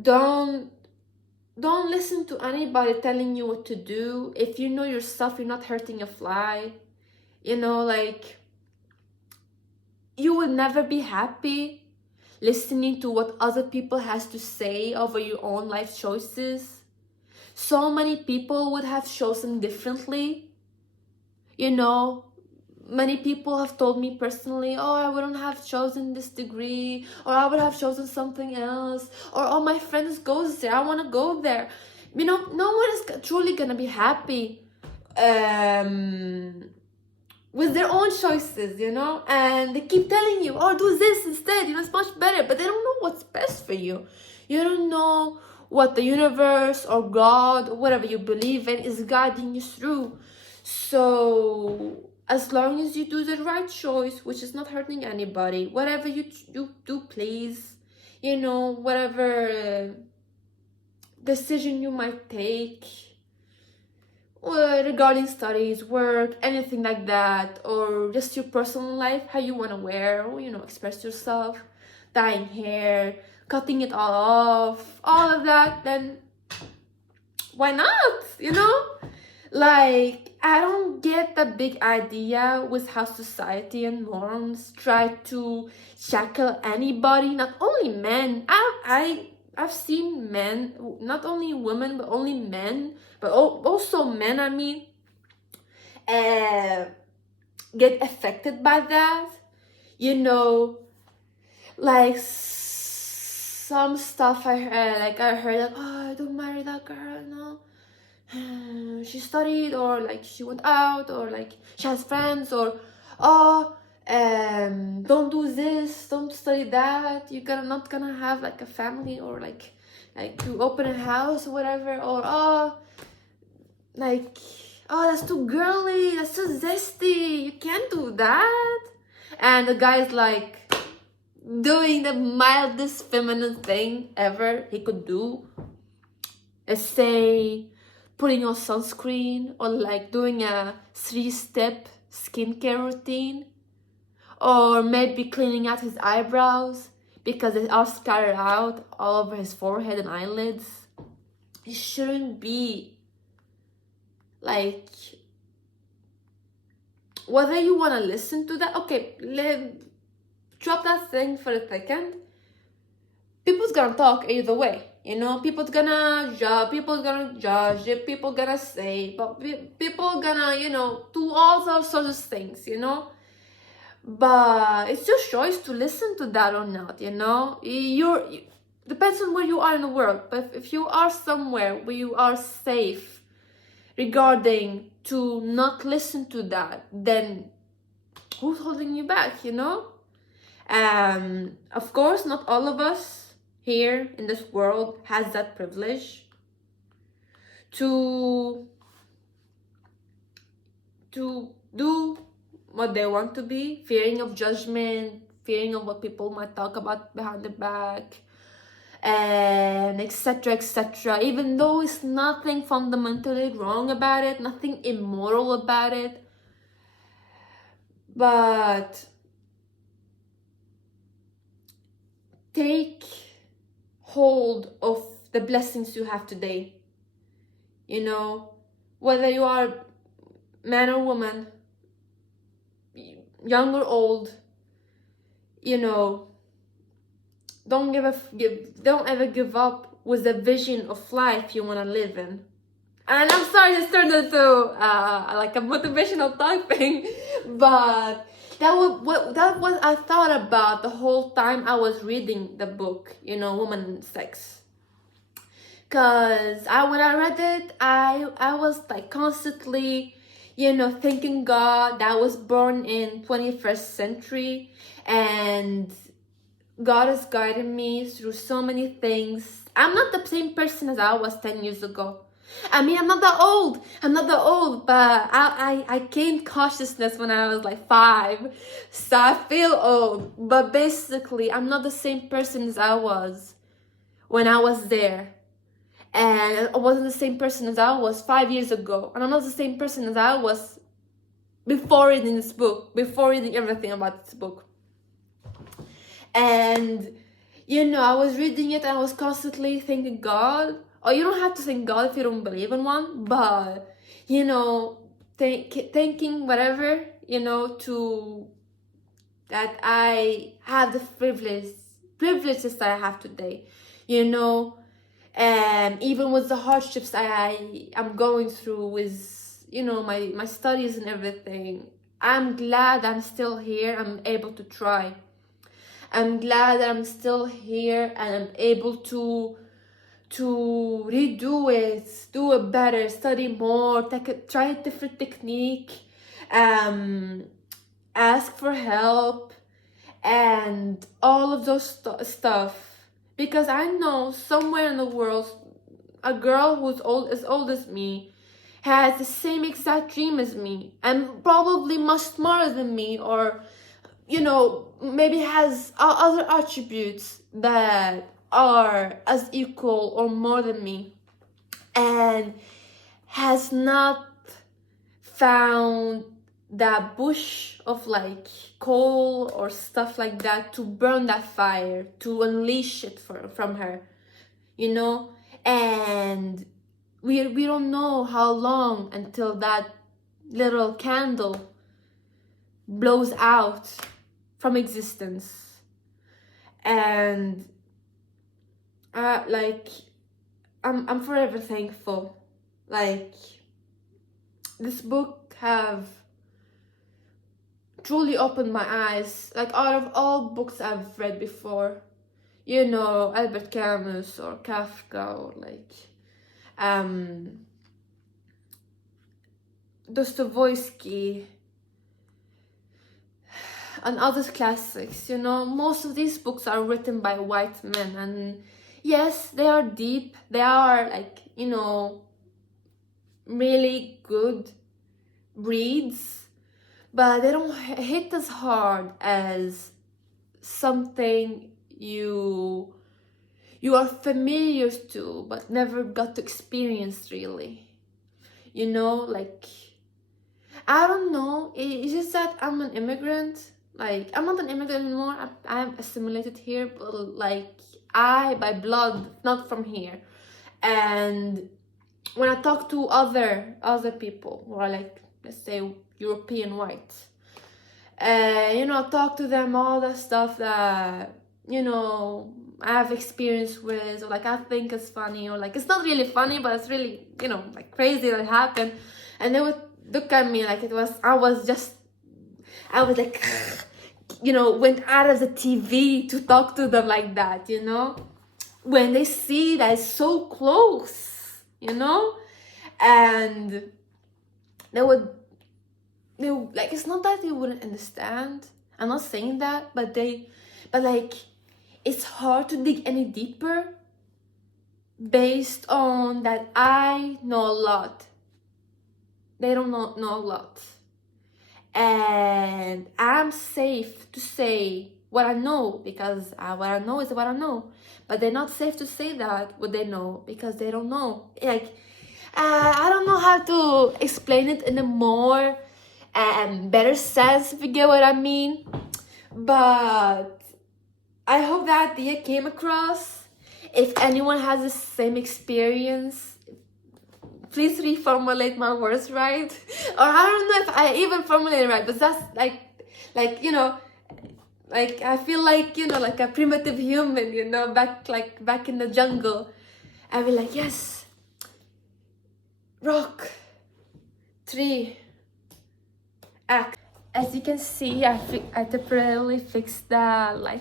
Don't listen to anybody telling you what to do. If you know yourself, you're not hurting a fly. You know, like, you will never be happy listening to what other people has to say over your own life choices. So many people would have chosen differently. You know, many people have told me personally, oh, I wouldn't have chosen this degree, or I would have chosen something else, or oh, my friends goes there, I want to go there. You know, no one is truly gonna be happy with their own choices, you know, and they keep telling you, oh, do this instead, you know, it's much better, but they don't know what's best for you. You don't know what the universe or God or whatever you believe in is guiding you through. So as long as you do the right choice, which is not hurting anybody, whatever you do, please, you know, whatever decision you might take, regarding studies, work, anything like that, or just your personal life, how you want to wear, or, you know, express yourself, dyeing hair, cutting it all off, all of that, then why not, you know? Like, I don't get the big idea with how society and norms try to shackle anybody, not only men. I've seen men, not only women, but only men, but also men, I mean, get affected by that. You know, like some stuff I heard, like, oh, don't marry that girl, no. She studied, or like she went out, or like she has friends, or oh, don't do this, don't study that, you're not gonna have like a family, or like to open a house or whatever, or oh, like, oh, that's too girly, that's too zesty, you can't do that. And the guy's like doing the mildest feminine thing ever he could do, is say putting on sunscreen, or like doing a 3-step skincare routine, or maybe cleaning out his eyebrows because they are scattered out all over his forehead and eyelids. It shouldn't be. Like, whether you want to listen to that, okay, drop that thing for a second. People's gonna talk either way, you know. People's gonna judge it, people gonna say, but people gonna, you know, do all those sorts of things, you know. But it's your choice to listen to that or not, you know. Depends on where you are in the world. But if you are somewhere where you are safe regarding to not listen to that, then who's holding you back, you know? Of course, not all of us here in this world has that privilege to do what they want to be, fearing of judgment, fearing of what people might talk about behind the back. and etc, etc, even though it's nothing fundamentally wrong about it, nothing immoral about it, but take hold of the blessings you have today. You know, whether you are man or woman, young or old, you know, don't ever give up with the vision of life you want to live in. And I'm sorry this turned into like a motivational typing, but that was I thought about the whole time I was reading the book, you know, Woman and Sex. Cause when I read it, I was like constantly, you know, thanking God that I was born in 21st century, and God has guided me through so many things. I'm not the same person as I was 10 years ago. I mean, I'm not that old, but I gained consciousness when I was like 5, so I feel old. But basically, I'm not the same person as I was when I was there. And I wasn't the same person as I was 5 years ago. And I'm not the same person as I was before reading this book, before reading everything about this book. And, you know, I was reading it and I was constantly thanking God. Or you don't have to thank God if you don't believe in one, but, you know, thanking whatever, you know, that I have the privileges that I have today, you know. Even with the hardships I'm going through with, you know, my studies and everything, I'm glad I'm still here. I'm able to try. I'm glad that I'm still here and I'm able to redo it, do it better, study more, try a different technique, ask for help, and all of those stuff. Because I know somewhere in the world, a girl who's as old as me has the same exact dream as me, and probably much smarter than me, or, you know, maybe has other attributes that are as equal or more than me, and has not found that bush of like coal or stuff like that to burn that fire, to unleash it from her, you know. And we don't know how long until that little candle blows out from existence. And like I'm forever thankful. Like, this book have truly opened my eyes. Like, out of all books I've read before, you know, Albert Camus or Kafka or like Dostoevsky and other classics, you know, most of these books are written by white men, and yes, they are deep, they are like, you know, really good reads, but they don't hit as hard as something you are familiar to but never got to experience really, you know. Like, I don't know, it's just that I'm an immigrant. Like, I'm not an immigrant anymore, I'm assimilated here, but like, I by blood not from here. And when I talk to other people who are like, let's say, European white, you know, I talk to them all the stuff that, you know, I have experience with, or like I think it's funny, or like it's not really funny, but it's really, you know, like crazy that happened. And they would look at me like I was like, you know, went out of the TV to talk to them like that, you know, when they see that it's so close, you know. And they would like, it's not that they wouldn't understand, I'm not saying that, but like, it's hard to dig any deeper based on that I know a lot, they don't know a lot. And I'm safe to say what I know, because what I know is what I know. But they're not safe to say that what they know, because they don't know. Like, I don't know how to explain it in a more better sense, if you get what I mean. But I hope that idea came across. If anyone has the same experience, please reformulate my words right. Or I don't know if I even formulated it right, but that's like you know, like I feel like, you know, like a primitive human, you know, back in the jungle. I'd be like, yes, rock, tree, act. As you can see, I temporarily fixed the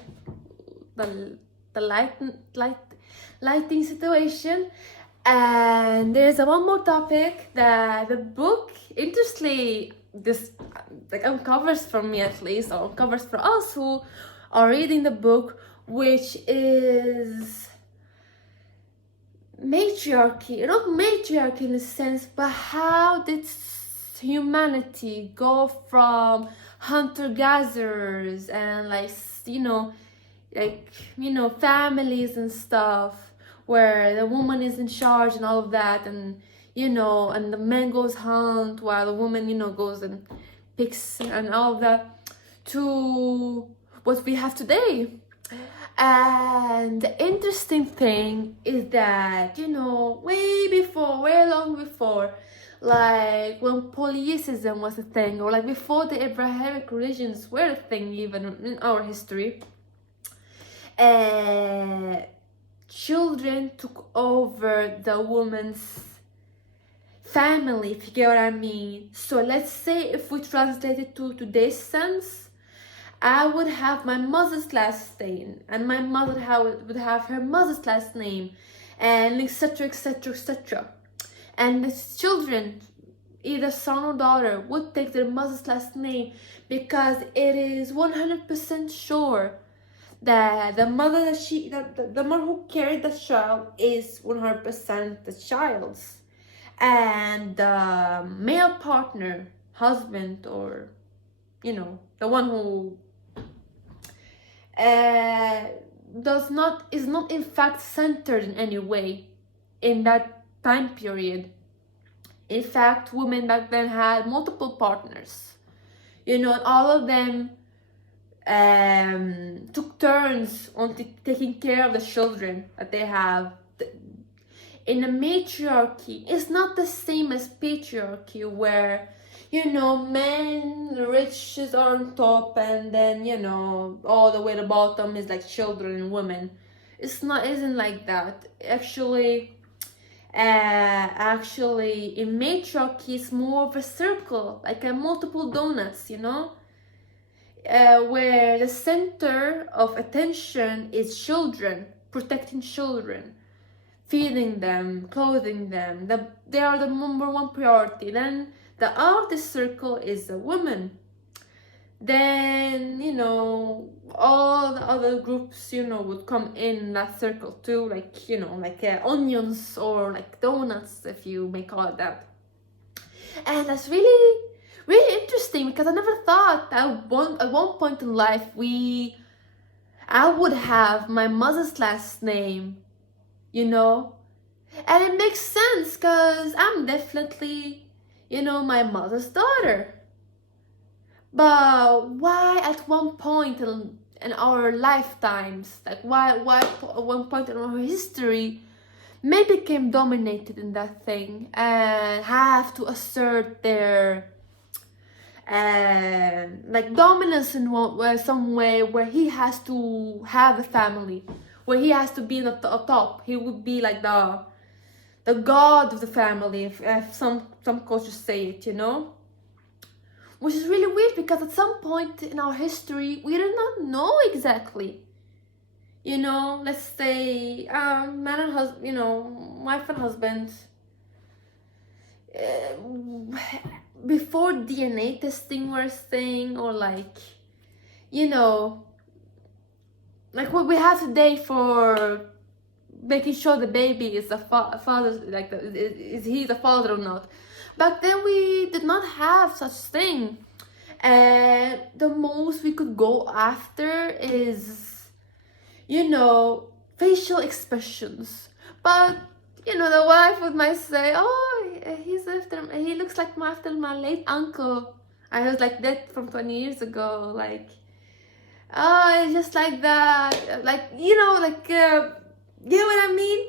lighting situation. And there's one more topic that the book interestingly this like uncovers for me, at least, or uncovers for us who are reading the book, which is matriarchy. Not matriarchy in a sense, but how did humanity go from hunter-gatherers and families and stuff, where the woman is in charge and all of that, and and the man goes hunt while the woman goes and picks and all of that, to what we have today. And the interesting thing is that way long before, like when polytheism was a thing, or like before the Abrahamic religions were a thing, even in our history, children took over the woman's family, if you get what I mean. So let's say if we translate it to today's sense, I would have my mother's last name, and my mother would have her mother's last name, and etc, etc, etc. And the children, either son or daughter, would take their mother's last name, because it is 100% sure that the mother the mother who carried the child is 100% the child's, and the male partner, husband, or the one who is not in fact centered in any way in that time period. In fact, women back then had multiple partners, and all of them took turns on taking care of the children that they have. In a matriarchy, it's not the same as patriarchy, where men, the riches are on top, and then all the way to the bottom is like children and women. Isn't like that. Actually, in matriarchy, it's more of a circle, like a multiple donuts, where the center of attention is children, protecting children, feeding them, clothing them. They are the number one priority. Then the outer circle is the woman. Then all the other groups would come in that circle too, like onions, or like donuts, if you may call it that. And that's really, really interesting, because I never thought that at one point in life I would have my mother's last name, and it makes sense, because I'm definitely my mother's daughter. But why at one point in our lifetimes, like why at one point in our history, men became dominated in that thing and have to assert their dominance in some way, where he has to have a family, where he has to be at the top. He would be like the god of the family, if some cultures say it, which is really weird, because at some point in our history we did not know exactly. Let's say man and husband, wife and husband, before DNA testing was a thing, or like what we have today for making sure the baby is the father, like is he the father or not. Back then we did not have such thing, And the most we could go after is, facial expressions. But the wife would might say, "Oh, he looks like after my late uncle. I was like that from 20 years ago. Like, oh, it's just like that. Like, get what I mean?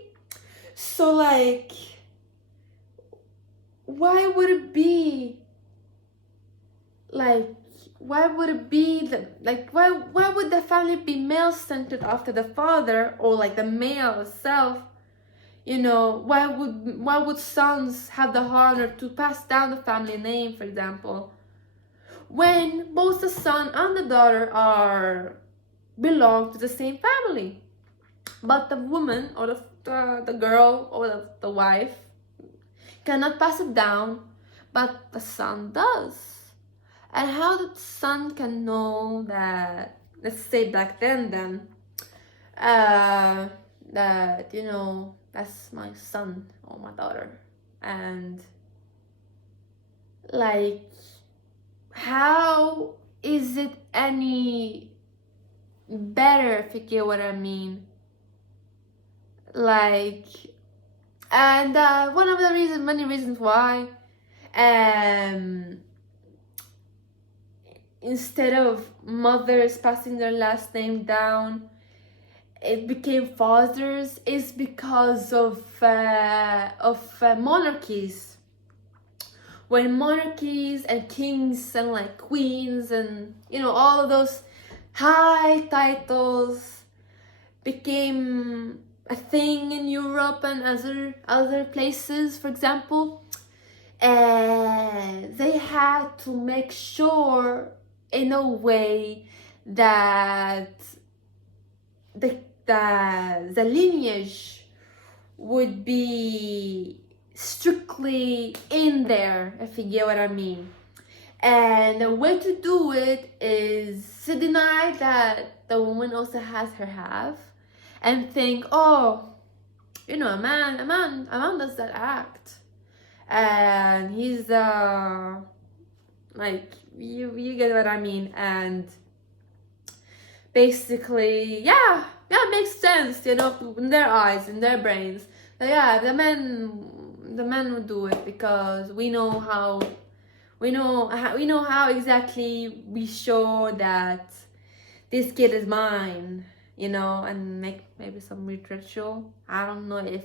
So, like, why would it be like? Why would it be why would the family be male-centered after the father, or like the male itself? Why would sons have the honor to pass down the family name, for example, when both the son and the daughter belong to the same family, but the woman, or the girl, or the wife cannot pass it down, but the son does? And how the son can know that, let's say back then, that, that's my son or my daughter? And like, how is it any better, if you get what I mean? Like, and one of the many reasons why, instead of mothers passing their last name down, it became fathers, is because of monarchies. When monarchies and kings and like queens and all of those high titles became a thing in Europe and other places, for example, they had to make sure in a way that the lineage would be strictly in there, if you get what I mean. And the way to do it is to deny that the woman also has her half, and think, oh, a man does that act, and he's like, you get what I mean. And basically, yeah, it makes sense, in their eyes, in their brains. But yeah, the men would do it, because we know how exactly we show that this kid is mine, and make maybe some weird ritual. I don't know if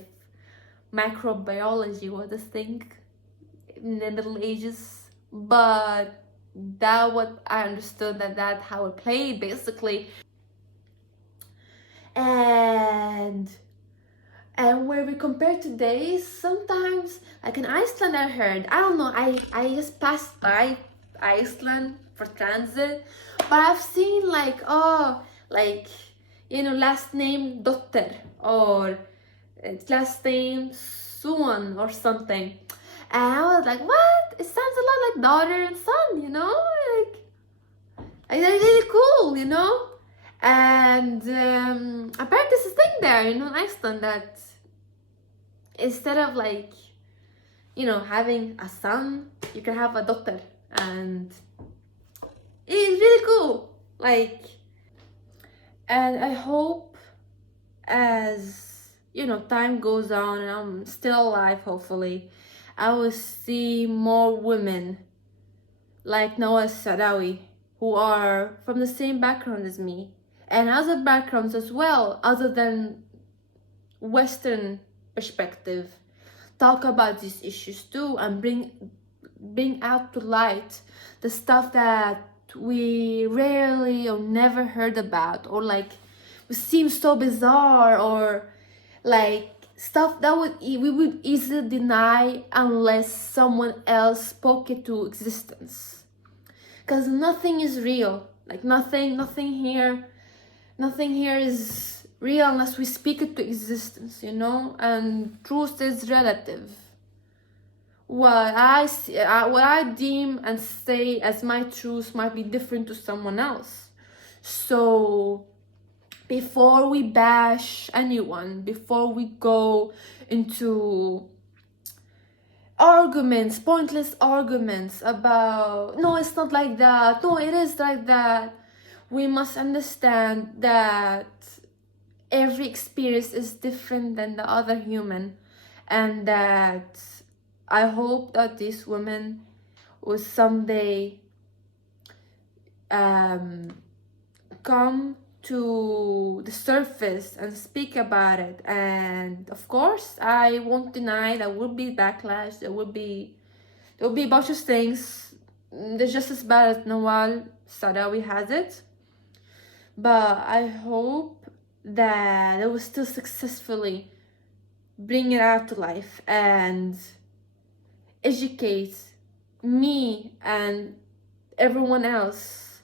microbiology was a thing in the Middle Ages, but that what I understood, that how it played, basically. And where we compare today, sometimes, like in Iceland, I heard, I don't know, I just passed by Iceland for transit, but I've seen like, last name Dotter, or last name Son, or something. And I was like, what? It sounds a lot like daughter and son, like really cool, And apparently there's a thing there, in Iceland, that instead of like, having a son, you can have a daughter, and it's really cool. Like, and I hope, as time goes on and I'm still alive, hopefully, I will see more women like Nawal El Saadawi, who are from the same background as me, and other backgrounds as well, other than Western perspective, talk about these issues too, and bring out to light the stuff that we rarely or never heard about, or like seems so bizarre, or like stuff that we would easily deny unless someone else spoke it to existence. Because nothing is real. Like nothing here is real unless we speak it to existence, and truth is relative. What I deem and say as my truth might be different to someone else. So before we bash anyone, before we go into arguments, pointless arguments about, no, it's not like that, no, it is like that. We must understand that every experience is different than the other human, and that I hope that this woman will someday come to the surface and speak about it. And of course, I won't deny there will be backlash, there will be a bunch of things. They're just as bad as Nawal Saadawi has it, but I hope that they will still successfully bring it out to life and educate me and everyone else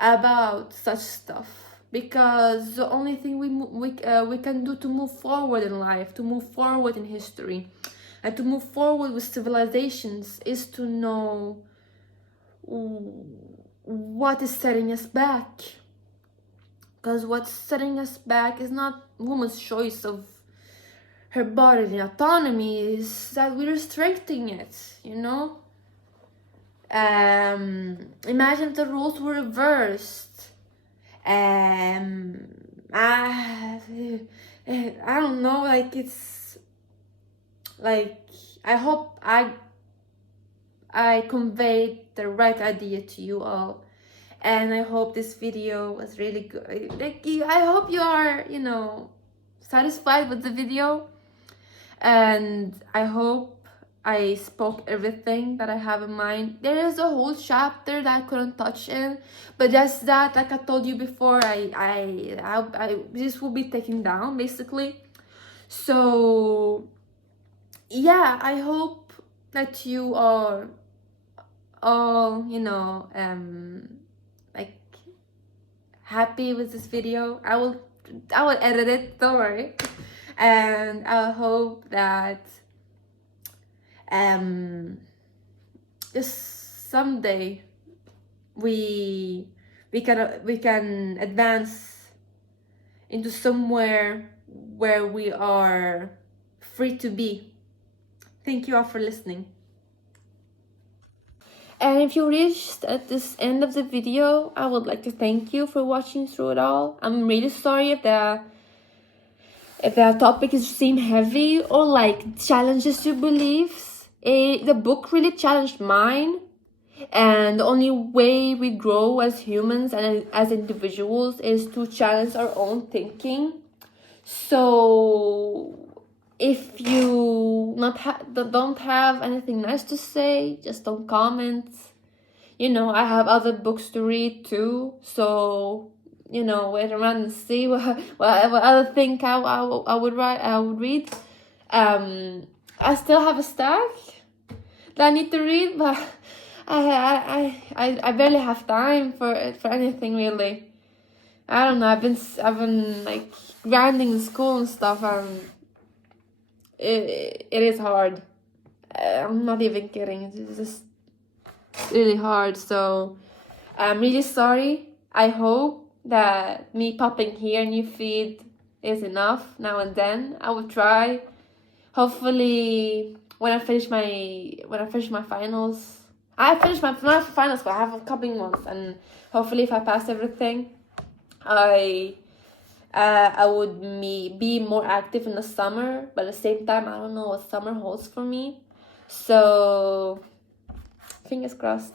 about such stuff, because the only thing we can do to move forward in life, to move forward in history, and to move forward with civilizations is to know what is setting us back. Because what's setting us back is not woman's choice of her bodily autonomy, is that we're restricting it, you know? Imagine if the roles were reversed. I don't know, like, it's like, I hope I conveyed the right idea to you all, and I hope this video was really good. Like, I hope you are, you know, satisfied with the video, and I hope I spoke everything that I have in mind. There is a whole chapter that I couldn't touch in, but just that, like I told you before, this will be taken down basically. So yeah, I hope that you are all, you know, like, happy with this video. I will edit it, don't worry, and I hope that just someday we can advance into somewhere where we are free to be. Thank you all for listening. And if you reached at this end of the video, I would like to thank you for watching through it all. I'm really sorry if the topic seemed heavy or like challenges your beliefs. The book really challenged mine, and the only way we grow as humans and as individuals is to challenge our own thinking. So if you don't have anything nice to say, just don't comment. You know, I have other books to read too, so, you know, wait around and see what other thing I would read. I still have a stack that I need to read, but I barely have time for anything really. I don't know. I've been like grinding in school and stuff, and it is hard. I'm not even kidding. It's just really hard. So I'm really sorry. I hope that me popping here in your feed is enough now and then. I will try. Hopefully, when I finish my finals, I finished my not finals, but I have upcoming ones, and hopefully, if I pass everything, I would be more active in the summer. But at the same time, I don't know what summer holds for me. So, fingers crossed.